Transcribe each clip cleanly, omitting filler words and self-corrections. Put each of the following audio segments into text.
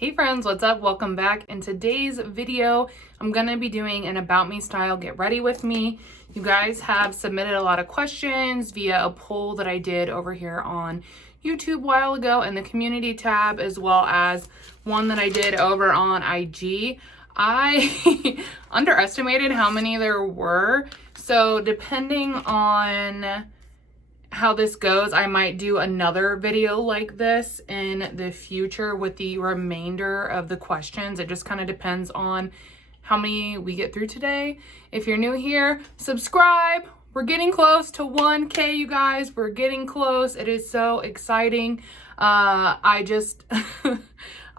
Hey friends, what's up? Welcome back. In today's video, I'm gonna be doing an about me style get ready with me. You guys have submitted a lot of questions via a poll that I did over here on YouTube a while ago in the community tab, as well as one that I did over on IG. I underestimated how many there were. So depending on how this goes, I might do another video like this in the future with the remainder of the questions. It just kind of depends on how many we get through today. If you're new here, subscribe. We're getting close to 1K, you guys. We're getting close. It is so exciting.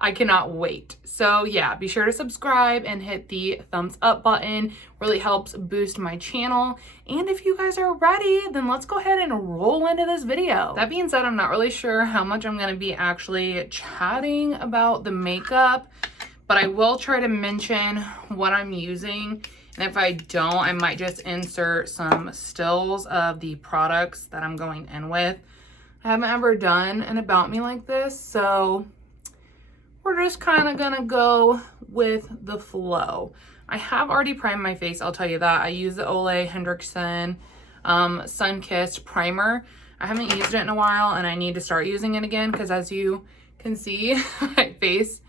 I cannot wait. So yeah, be sure to subscribe and hit the thumbs up button. Really helps boost my channel. And if you guys are ready, then let's go ahead and roll into this video. That being said, I'm not really sure how much I'm gonna be actually chatting about the makeup, but I will try to mention what I'm using. And if I don't, I might just insert some stills of the products that I'm going in with. I haven't ever done an about me like this, so we're just kind of gonna go with the flow. I have already primed my face, I'll tell you that. I use the Ole Henriksen Sun-Kissed Primer. I haven't used it in a while and I need to start using it again because, as you can see, my face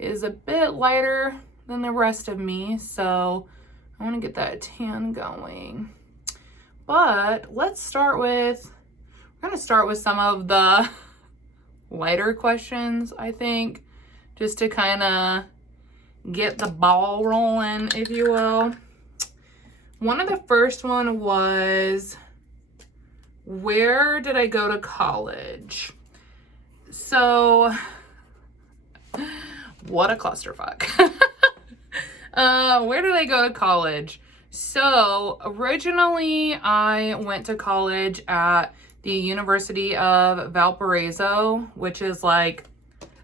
is a bit lighter than the rest of me. So I want to get that tan going. But let's start with, we're gonna start with some of the lighter questions, I think, just to kind of get the ball rolling, if you will. One of the first one was, where did I go to college? So, what a clusterfuck. Where did I go to college? So, originally I went to college at the University of Valparaiso, which is like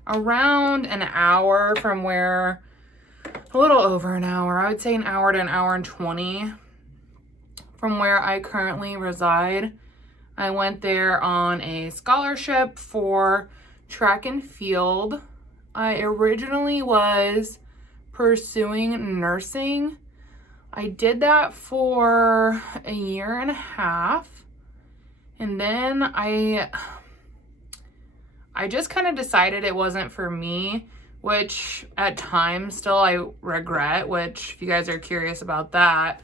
around an hour from where, a little over an hour, I would say an hour to an hour and 20 from where I currently reside. I went there on a scholarship for track and field. I originally was pursuing nursing. I did that for a year and a half, and then I just kind of decided it wasn't for me, which at times still I regret, which if you guys are curious about that,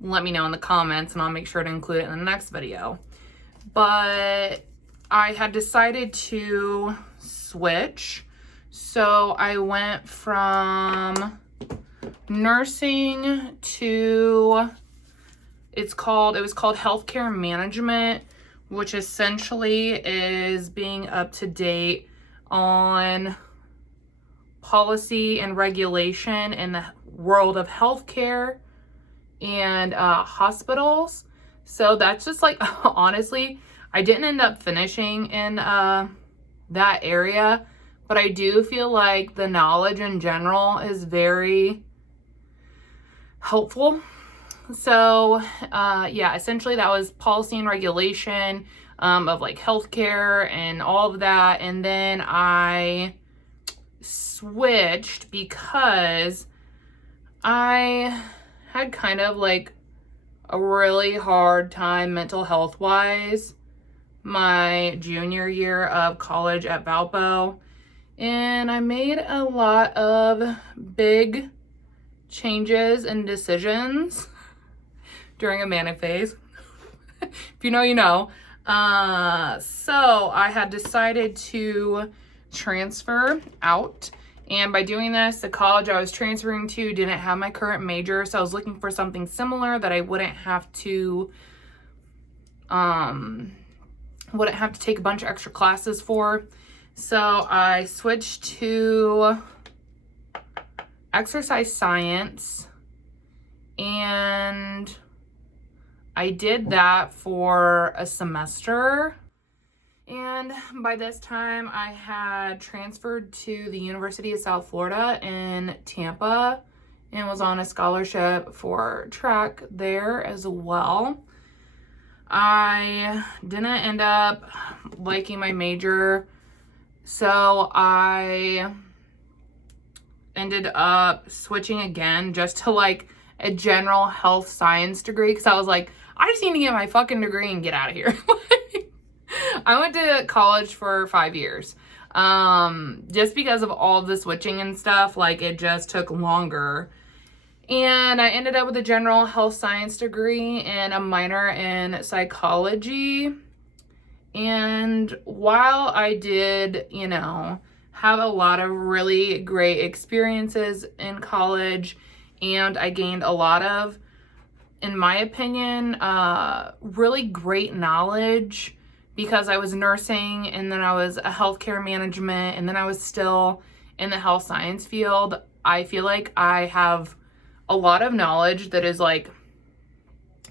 let me know in the comments and I'll make sure to include it in the next video. But I had decided to switch. So I went from nursing to, it was called healthcare management, which essentially is being up to date on policy and regulation in the world of healthcare and hospitals. So that's just like, honestly, I didn't end up finishing in that area, but I do feel like the knowledge in general is very helpful. So yeah, essentially that was policy and regulation of like healthcare and all of that. And then I switched because I had kind of like a really hard time mental health wise my junior year of college at Valpo. And I made a lot of big changes and decisions during a manic phase. If you know, you know. So I had decided to transfer out. And by doing this, the college I was transferring to didn't have my current major. So I was looking for something similar that I wouldn't have to take a bunch of extra classes for. So I switched to exercise science, and I did that for a semester. And by this time I had transferred to the University of South Florida in Tampa and was on a scholarship for track there as well. I didn't end up liking my major, so I ended up switching again just to like a general health science degree, because I was like, I just need to get my fucking degree and get out of here. I went to college for 5 years. Just because of all the switching and stuff, like it just took longer. And I ended up with a general health science degree and a minor in psychology. And while I did, you know, have a lot of really great experiences in college, and I gained a lot of, in my opinion, really great knowledge, because I was nursing, and then I was a healthcare management, and then I was still in the health science field. I feel like I have a lot of knowledge that is like,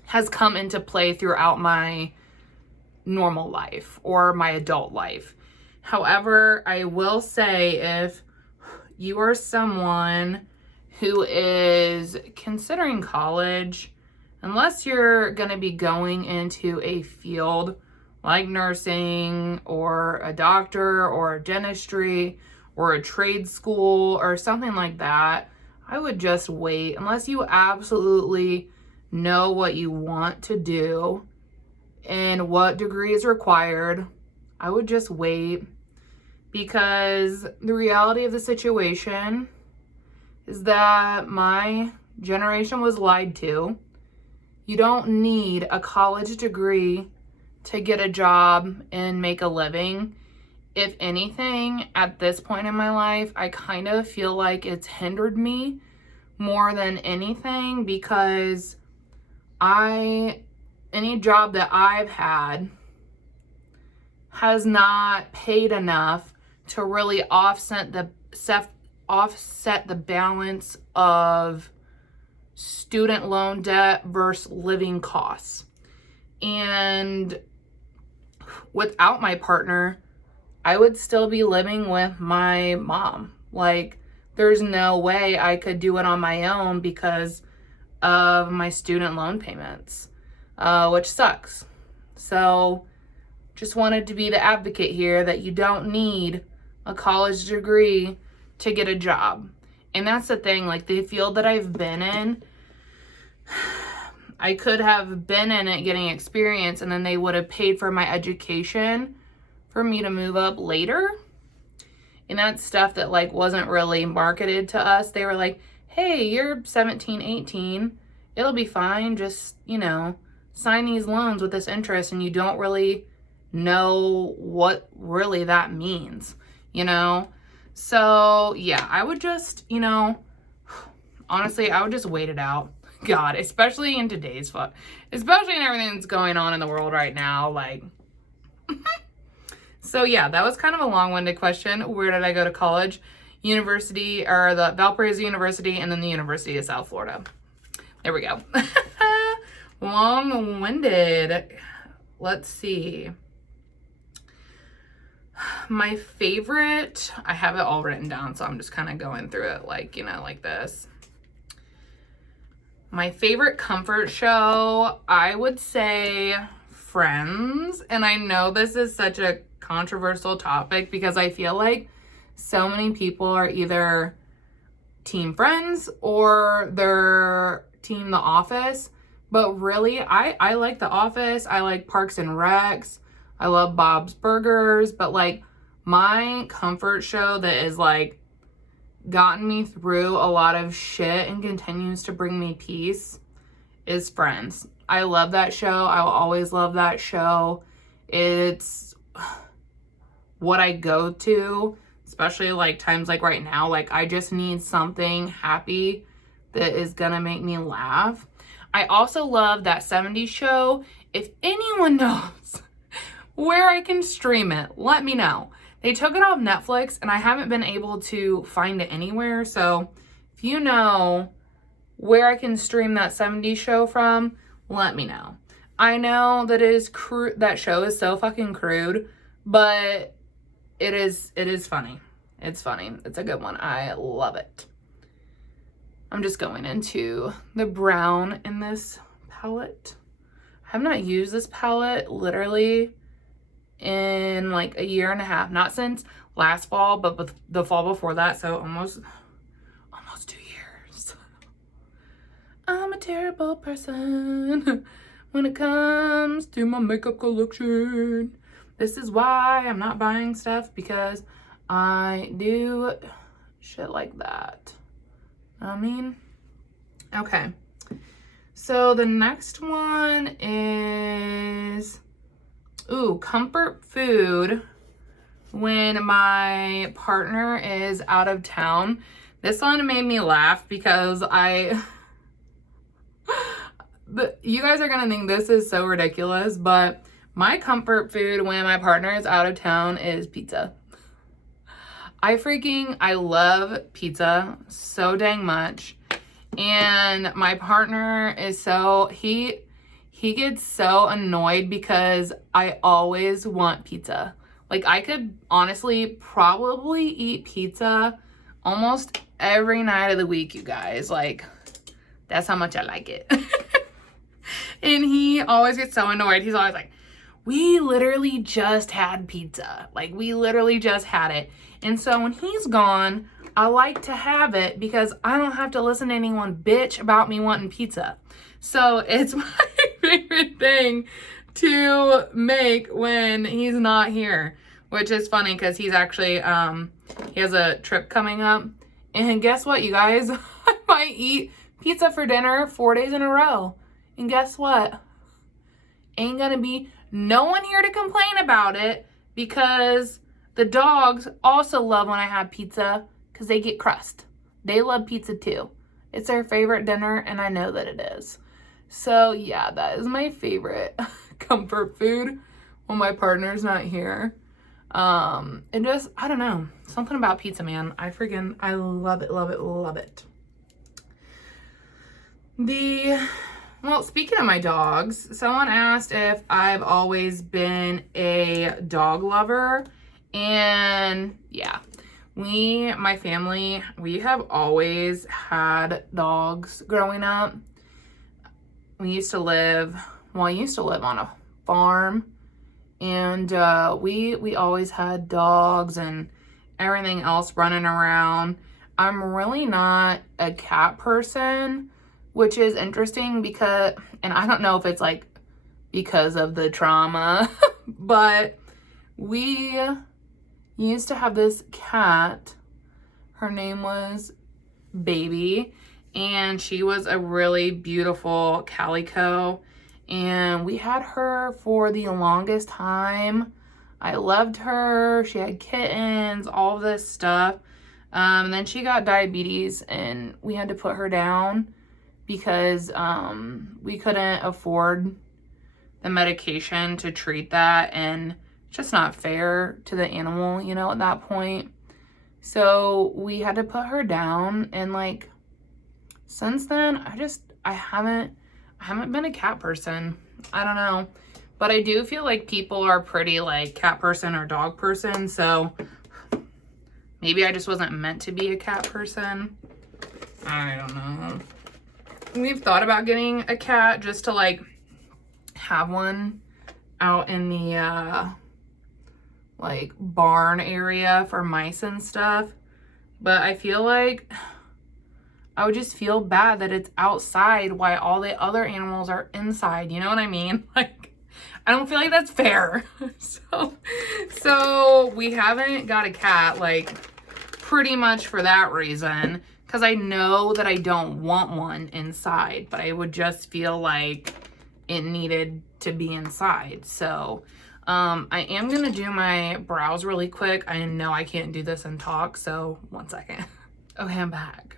has come into play throughout my normal life or my adult life. However, I will say, if you are someone who is considering college, unless you're going to be going into a field like nursing or a doctor or a dentistry or a trade school or something like that, I would just wait unless you absolutely know what you want to do and what degree is required. I would just wait, because the reality of the situation is that my generation was lied to. You don't need a college degree to get a job and make a living. If anything, at this point in my life, I kind of feel like it's hindered me more than anything, because any job that I've had has not paid enough to really offset the balance of student loan debt versus living costs. And without my partner, I would still be living with my mom. Like, there's no way I could do it on my own because of my student loan payments, which sucks. So just wanted to be the advocate here that you don't need a college degree to get a job. And that's the thing, like the field that I've been in, I could have been in it getting experience, and then they would have paid for my education for me to move up later. And that's stuff that like wasn't really marketed to us. They were like, hey, you're 17, 18. It'll be fine. Just, you know, sign these loans with this interest, and you don't really know what really that means, you know? So yeah, I would just, you know, honestly, I would just wait it out. God, especially in today's especially in everything that's going on in the world right now, like. So yeah, that was kind of a long-winded question. Where did I go to college? University, or the Valparaiso University, and then the University of South Florida. There we go. Long-winded. Let's see. My favorite, I have it all written down, so I'm just kind of going through it like, you know, like this. My favorite comfort show, I would say Friends. And I know this is such a controversial topic, because I feel like so many people are either team Friends or they're team The Office. But really, I like The Office. I like Parks and Recs. I love Bob's Burgers. But like, my comfort show that is like gotten me through a lot of shit and continues to bring me peace is Friends. I love that show. I will always love that show. It's what I go to, especially like times like right now. Like, I just need something happy that is gonna make me laugh. I also love that 70s show. If anyone knows where I can stream it, let me know. They took it off Netflix, and I haven't been able to find it anywhere. So if you know where I can stream that 70s show from, let me know. I know that that show is so fucking crude, but it is funny. It's funny. It's a good one. I love it. I'm just going into the brown in this palette. I have not used this palette literally in like a year and a half. Not since last fall, but the fall before that. So a terrible person when it comes to my makeup collection. This is why I'm not buying stuff, because I do shit like that. I mean, okay. So the next one is, comfort food when my partner is out of town. This one made me laugh because you guys are gonna think this is so ridiculous, but my comfort food when my partner is out of town is pizza. I love pizza so dang much. And my partner is he gets so annoyed because I always want pizza. Like, I could honestly probably eat pizza almost every night of the week, you guys. Like, that's how much I like it. And he always gets so annoyed. He's always like, we literally just had pizza. Like, we literally just had it. And so when he's gone, I like to have it because I don't have to listen to anyone bitch about me wanting pizza. So it's my favorite thing to make when he's not here, which is funny because he's actually, he has a trip coming up. And guess what, you guys? I might eat pizza for dinner 4 days in a row. And guess what? Ain't gonna be no one here to complain about it, because the dogs also love when I have pizza because they get crust. They love pizza too. It's their favorite dinner, and I know that it is. So yeah, that is my favorite comfort food when my partner's not here. And just, I don't know, something about pizza, man. I love it, love it, love it. Well, speaking of my dogs, someone asked if I've always been a dog lover. And yeah, my family, we have always had dogs growing up. I used to live on a farm, and we always had dogs and everything else running around. I'm really not a cat person, which is interesting because, and I don't know if it's like because of the trauma, but we used to have this cat. Her name was Baby, and she was a really beautiful calico, and we had her for the longest time. I loved her. She had kittens, all this stuff. And then she got diabetes, and we had to put her down because we couldn't afford the medication to treat that, and it's just not fair to the animal, you know, at that point. So we had to put her down, and like since then I haven't been a cat person. I don't know, but I do feel like people are pretty like cat person or dog person, so maybe I just wasn't meant to be a cat person. I don't know. We've thought about getting a cat just to like have one out in the like barn area for mice and stuff, but I feel like I would just feel bad that it's outside while all the other animals are inside, you know what I mean? Like, I don't feel like that's fair. So we haven't got a cat, like, pretty much for that reason, because I know that I don't want one inside, but I would just feel like it needed to be inside. So I am gonna do my brows really quick. I know I can't do this and talk, so 1 second. Okay, I'm back.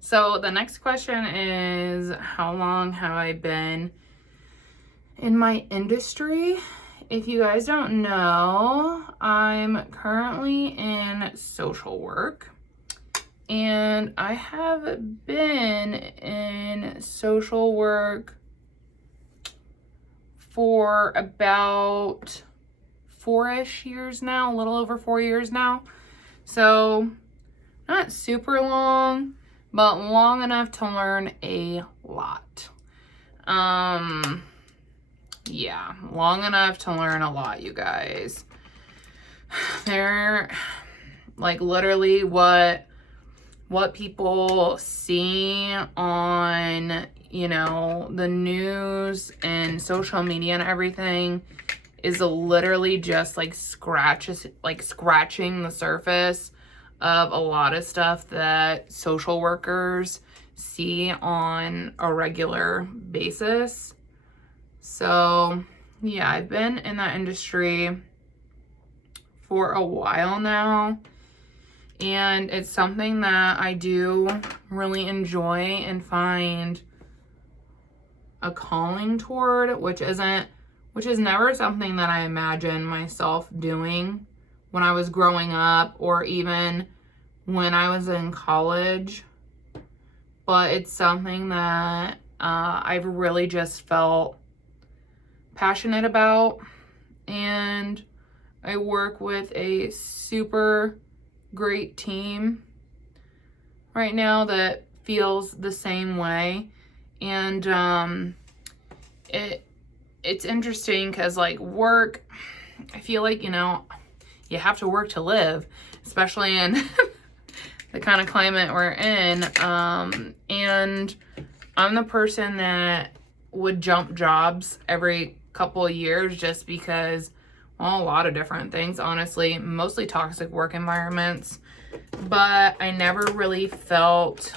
So the next question is, how long have I been in my industry? If you guys don't know, I'm currently in social work, and I have been in social work for about 4-ish years now, a little over 4 years now. So not super long, but long enough to learn a lot. Yeah, long enough to learn a lot, you guys. They're like literally what what people see on, you know, the news and social media and everything is literally just like scratching the surface of a lot of stuff that social workers see on a regular basis. So yeah, I've been in that industry for a while now, and it's something that I do really enjoy and find a calling toward, which is never something that I imagined myself doing when I was growing up or even when I was in college. But it's something that I've really just felt passionate about, and I work with a super great team right now that feels the same way. And it's interesting because like work, I feel like, you know, you have to work to live, especially in the kind of climate we're in. And I'm the person that would jump jobs every couple of years just because, well, a lot of different things, honestly, mostly toxic work environments. But I never really felt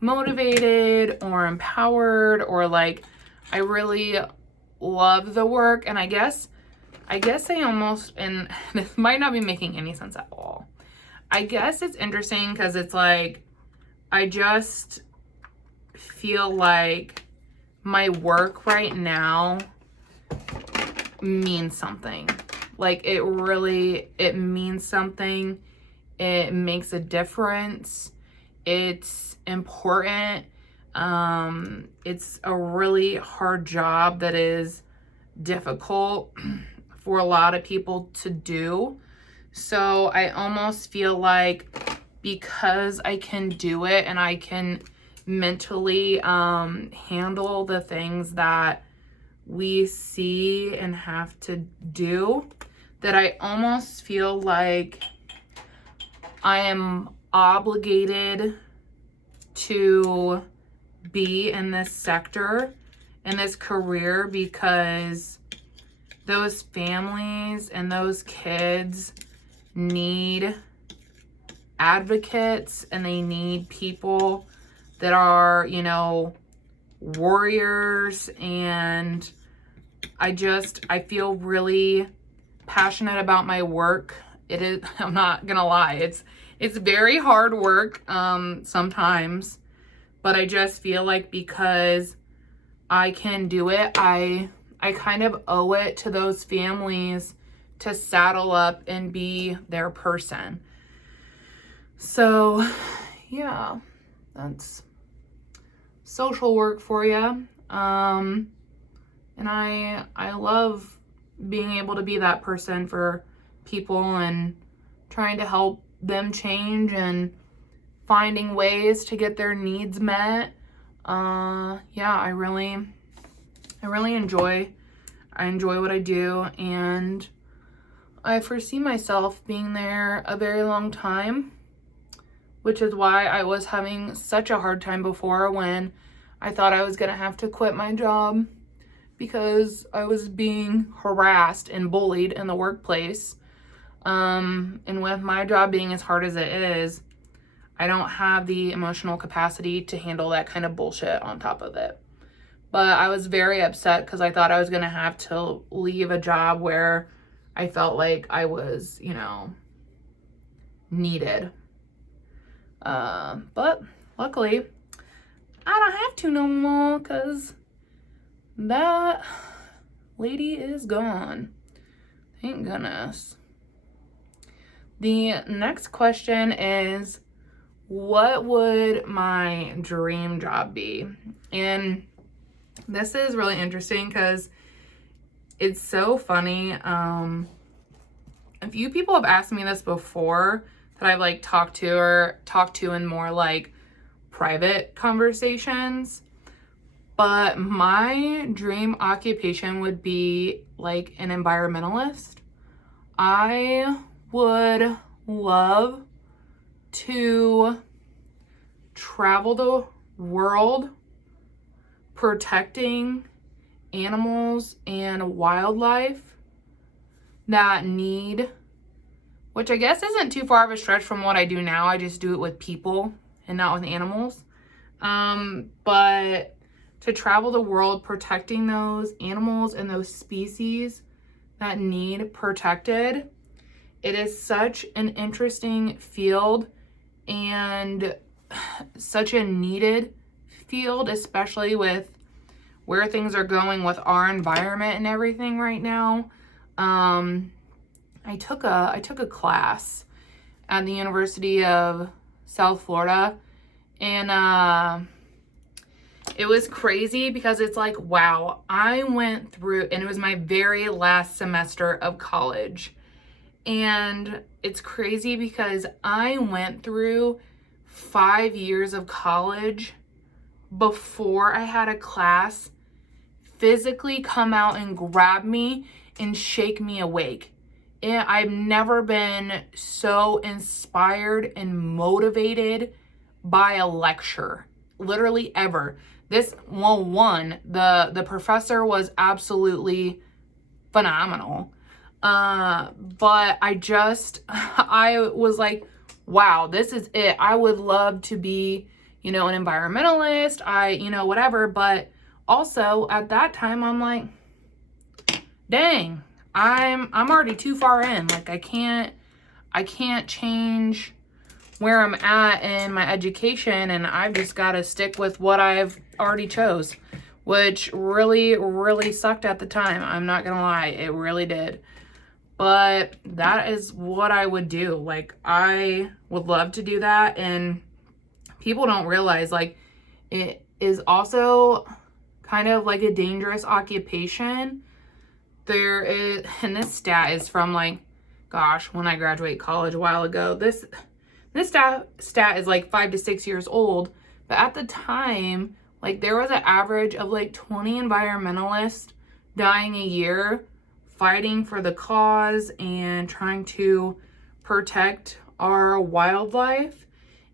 motivated or empowered, or like I really love the work. And I guess I almost, and this might not be making any sense at all. I guess it's interesting because it's like I just feel like my work right now means something. Like it means something. It makes a difference. It's important. It's a really hard job that is difficult for a lot of people to do. So I almost feel like because I can do it and I can mentally handle the things that we see and have to do, that I almost feel like I am obligated to be in this sector, in this career, because those families and those kids need advocates, and they need people that are, you know, warriors. And I feel really passionate about my work. It is, I'm not gonna lie, it's very hard work sometimes, but I just feel like because I can do it, I kind of owe it to those families to saddle up and be their person. So yeah, that's social work for you. And I love being able to be that person for people and trying to help them change and finding ways to get their needs met. Yeah, I really enjoy what I do, and I foresee myself being there a very long time, which is why I was having such a hard time before when I thought I was gonna have to quit my job because I was being harassed and bullied in the workplace. And with my job being as hard as it is, I don't have the emotional capacity to handle that kind of bullshit on top of it. But I was very upset because I thought I was gonna have to leave a job where I felt like I was, you know, needed. But luckily, I don't have to no more because that lady is gone. Thank goodness. The next question is, what would my dream job be? And this is really interesting because it's so funny. A few people have asked me this before that I've like talked to in more like private conversations. But my dream occupation would be like an environmentalist. I would love to travel the world protecting animals and wildlife that need, which I guess isn't too far of a stretch from what I do now. I just do it with people and not with animals. But to travel the world protecting those animals and those species that need protected. It is such an interesting field and such a needed field, especially with where things are going with our environment and everything right now. I took a class at the University of South Florida, and it was crazy because it's like, wow, I went through, and it was my very last semester of college. And it's crazy because I went through 5 years of college before I had a class physically come out and grab me and shake me awake. And I've never been so inspired and motivated by a lecture, literally ever. The professor was absolutely phenomenal. But I was like, wow, this is it. I would love to be, an environmentalist, whatever. But also at that time, I'm like, dang, I'm already too far in. Like I can't change where I'm at in my education, and I've just got to stick with what I've already chose, which really, really sucked at the time. I'm not gonna lie, it really did. But that is what I would do. Like, I would love to do that. And people don't realize, like, it is also kind of like a dangerous occupation. There is, and this stat is from, like, gosh, when I graduated college a while ago. This stat is like 5 to 6 years old. But at the time, like, there was an average of like 20 environmentalists dying a year fighting for the cause and trying to protect our wildlife.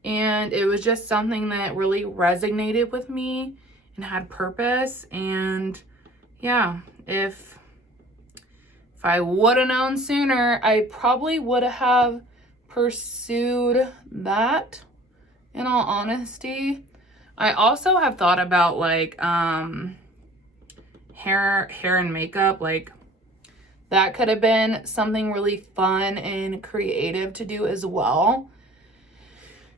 And it was just something that really resonated with me and had purpose. And yeah, if I would have known sooner, I probably would have pursued that, in all honesty. I also have thought about like hair and makeup. Like, that could have been something really fun and creative to do as well.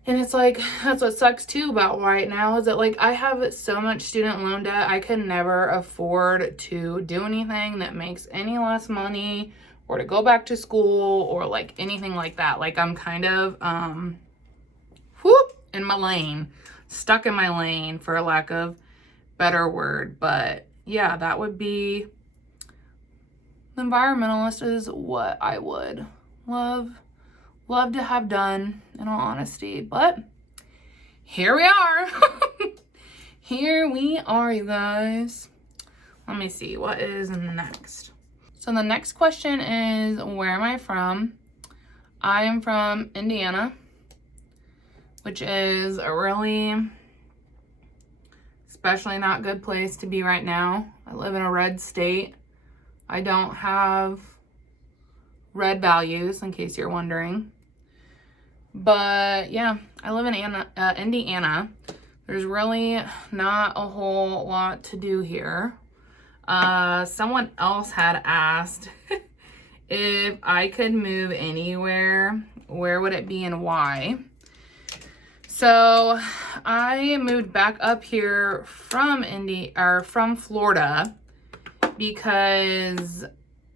And it's like, that's what sucks too about right now, is that like I have so much student loan debt. I could never afford to do anything that makes any less money, or to go back to school, or like anything like that. Like, I'm kind of in my lane, stuck in my lane, for lack of better word. But yeah, that would be, the environmentalist is what I would love to have done, in all honesty. But here we are. Here we are, you guys. Let me see, what is next? So the next question is, where am I from? I am from Indiana, which is a really, especially not good place to be right now. I live in a red state. I don't have red values, in case you're wondering. But yeah, I live in Indiana. There's really not a whole lot to do here. Someone else had asked if I could move anywhere, where would it be and why? So I moved back up here from Florida because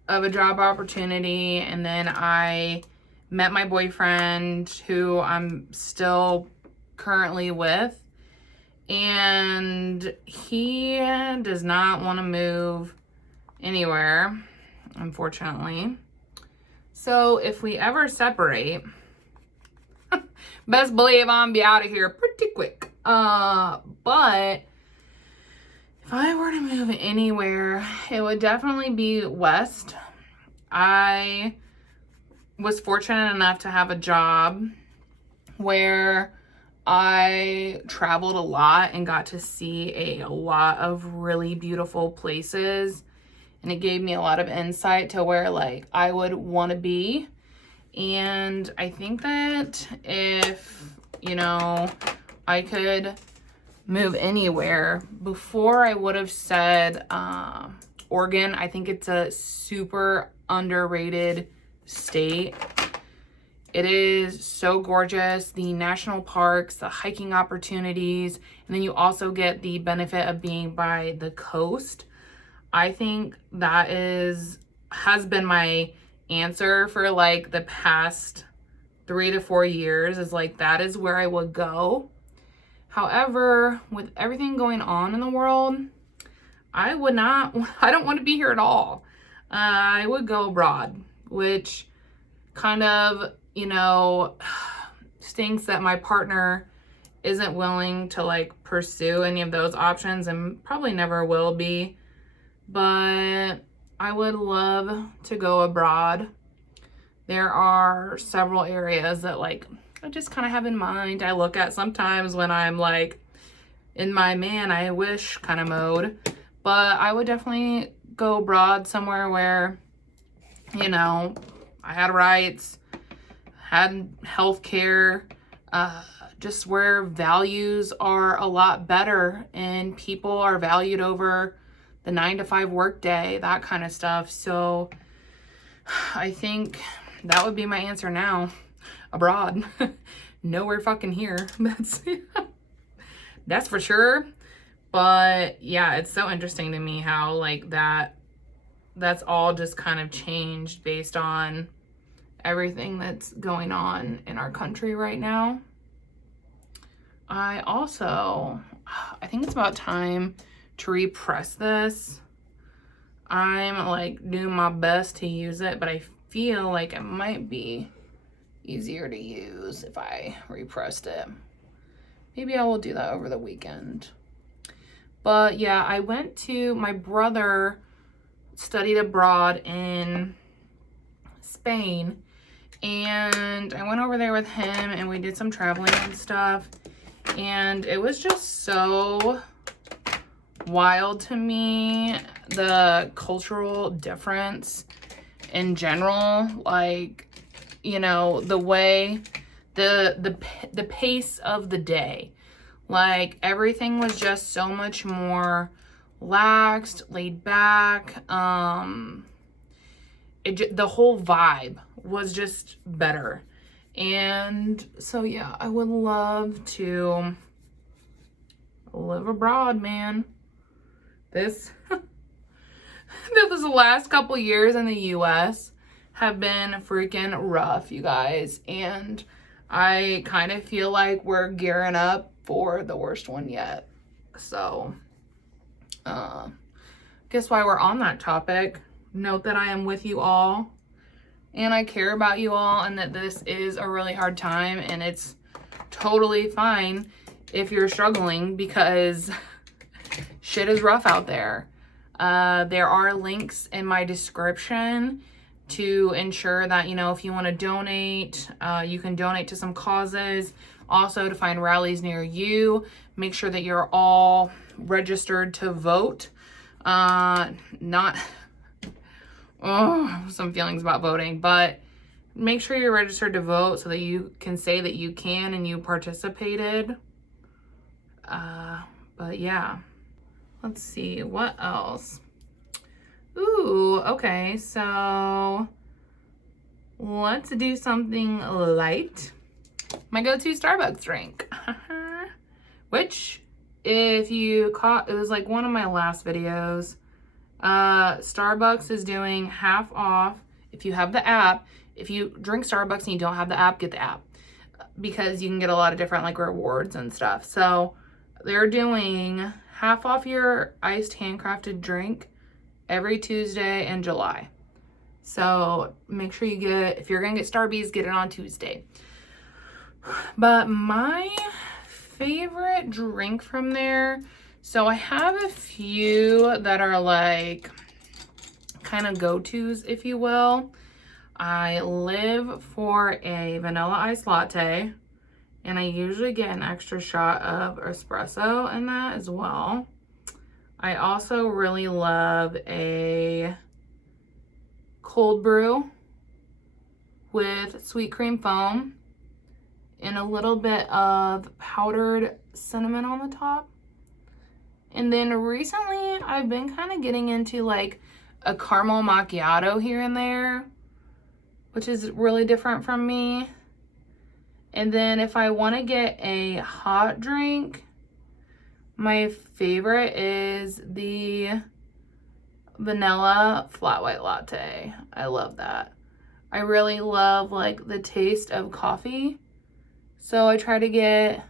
of a job opportunity, and then I met my boyfriend, who I'm still currently with, and he does not want to move anywhere, unfortunately. So if we ever separate, best believe I'm be out of here pretty quick. But if I were to move anywhere, it would definitely be west. I was fortunate enough to have a job where I traveled a lot and got to see a lot of really beautiful places. And it gave me a lot of insight to where like I would want to be. And I think that if, you know, I could move anywhere, before I would have said Oregon. I think it's a super underrated state. It is so gorgeous. The national parks, the hiking opportunities, and then you also get the benefit of being by the coast. I think that has been my answer for like the past 3 to 4 years, is like that is where I would go. However, with everything going on in the world, I don't want to be here at all. I would go abroad, which kind of, you know, stinks that my partner isn't willing to like pursue any of those options and probably never will be. But I would love to go abroad. There are several areas that like I just kind of have in mind. I look at sometimes when I'm like in my man, I wish kind of mode. But I would definitely go abroad somewhere where, you know, I had rights, had health care, just where values are a lot better and people are valued over the 9-to-5 workday, that kind of stuff. So I think that would be my answer now. Abroad. Nowhere fucking here. That's for sure. But yeah, it's so interesting to me how like that's all just kind of changed based on everything that's going on in our country right now. I think it's about time to repress this. I'm like doing my best to use it, but I feel like it might be easier to use if I repressed it. Maybe I will do that over the weekend. But yeah, my brother studied abroad in Spain, and I went over there with him and we did some traveling and stuff, and it was just so wild to me, the cultural difference in general, like, you know, the way the pace of the day, like everything was just so much more laxed, laid back. The whole vibe was just better. And so yeah, I would love to live abroad, man. This the last couple years in the US have been freaking rough, you guys, and I kind of feel like we're gearing up for the worst one yet. So guess why we're on that topic, note that I am with you all and I care about you all, and that this is a really hard time, and it's totally fine if you're struggling, because shit is rough out there. There are links in my description to ensure that, you know, if you want to donate, you can donate to some causes. Also, to find rallies near you, make sure that you're all registered to vote. Some feelings about voting, but make sure you're registered to vote so that you can say that you can and you participated. But yeah, let's see what else. Ooh, okay, so let's do something light. My go-to Starbucks drink, which if you caught, it was like one of my last videos. Starbucks is doing half off if you have the app. If you drink Starbucks and you don't have the app, get the app, because you can get a lot of different like rewards and stuff. So they're doing half off your iced handcrafted drink every Tuesday in July. So make sure you if you're gonna get Starbies, get it on Tuesday. But my favorite drink from there, so I have a few that are like kind of go-tos, if you will. I live for a vanilla iced latte, And I usually get an extra shot of espresso in that as well. I also really love a cold brew with sweet cream foam and a little bit of powdered cinnamon on the top. And then recently I've been kind of getting into like a caramel macchiato here and there, which is really different from me. And then if I want to get a hot drink, my favorite is the vanilla flat white latte. I love that. I really love like the taste of coffee. So I try to get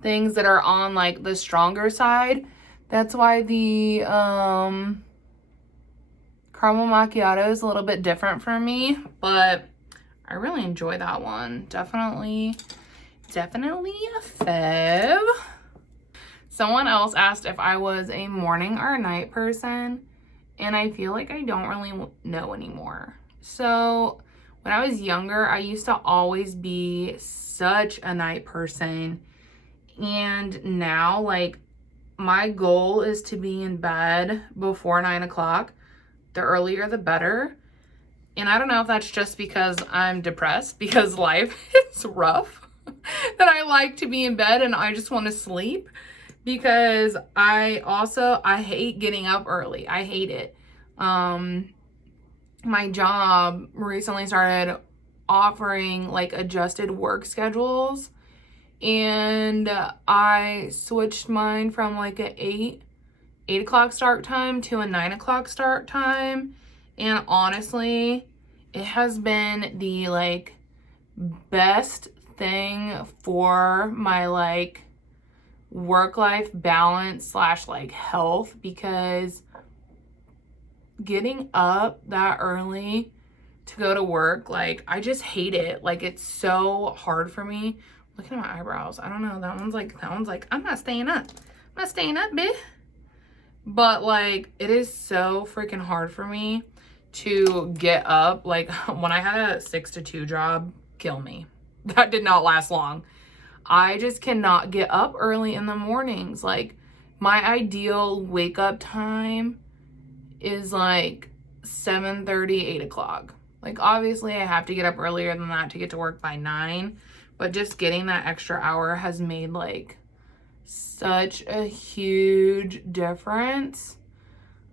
things that are on like the stronger side. That's why the caramel macchiato is a little bit different for me, but I really enjoy that one. Definitely a fave. Someone else asked if I was a morning or night person, and I feel like I don't really know anymore. So when I was younger, I used to always be such a night person, and now like my goal is to be in bed before 9 o'clock. The earlier the better. And I don't know if that's just because I'm depressed because life is rough, that I like to be in bed and I just want to sleep, because I hate getting up early. I hate it. My job recently started offering like adjusted work schedules, and I switched mine from like an 8 o'clock start time to a 9 o'clock start time. And honestly, it has been the like best thing for my like work-life balance / like health, because getting up that early to go to work, like I just hate it. Like it's so hard for me. Look at my eyebrows. I don't know. That one's like I'm not staying up. I'm not staying up, bitch. But like it is so freaking hard for me to get up. Like when I had a 6 to 2 job, kill me. That did not last long. I just cannot get up early in the mornings. Like my ideal wake up time is like 7:30, 8 o'clock. Like obviously I have to get up earlier than that to get to work by 9, but just getting that extra hour has made like such a huge difference.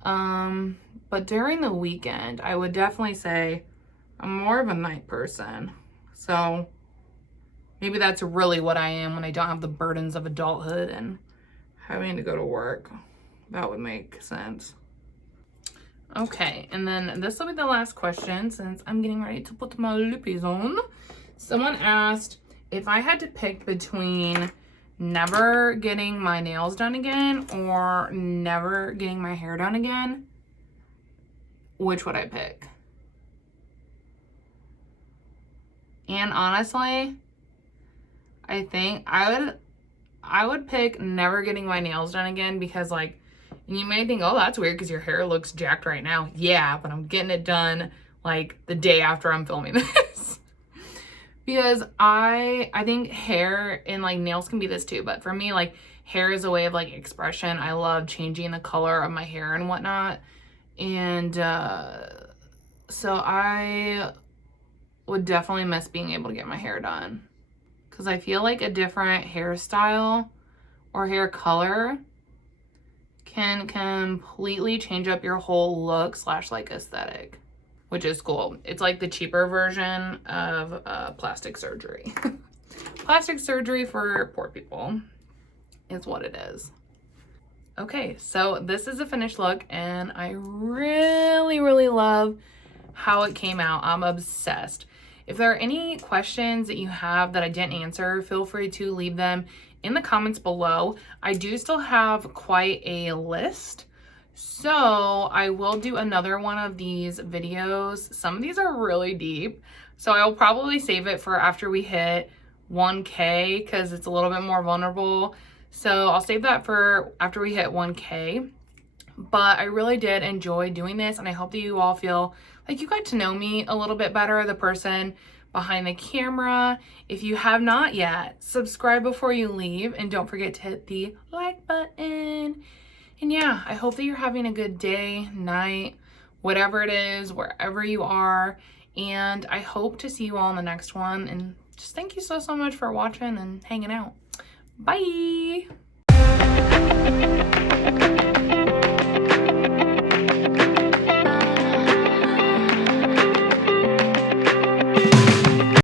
But during the weekend, I would definitely say I'm more of a night person. So maybe that's really what I am when I don't have the burdens of adulthood and having to go to work. That would make sense. Okay, and then this will be the last question since I'm getting ready to put my lippies on. Someone asked if I had to pick between never getting my nails done again or never getting my hair done again, which would I pick? And honestly, I think I would pick never getting my nails done again, because like, you may think, oh, that's weird because your hair looks jacked right now. Yeah, but I'm getting it done like the day after I'm filming this. Because I think hair and like nails can be this too, but for me, like hair is a way of like expression. I love changing the color of my hair and whatnot. And so I would definitely miss being able to get my hair done, because I feel like a different hairstyle or hair color can completely change up your whole look / like aesthetic, which is cool. It's like the cheaper version of plastic surgery. Plastic surgery for poor people is what it is. Okay, so this is a finished look, and I really love how it came out. I'm obsessed. If there are any questions that you have that I didn't answer, feel free to leave them in the comments below. I do still have quite a list, so I will do another one of these videos. Some of these are really deep, so I will probably save it for after we hit 1K, because it's a little bit more vulnerable. So I'll save that for after we hit 1K. But I really did enjoy doing this, and I hope that you all feel like you got to know me a little bit better, the person behind the camera. If you have not yet, subscribe before you leave, and don't forget to hit the like button. And yeah, I hope that you're having a good day, night, whatever it is, wherever you are. And I hope to see you all in the next one. And just thank you so much for watching and hanging out. Bye.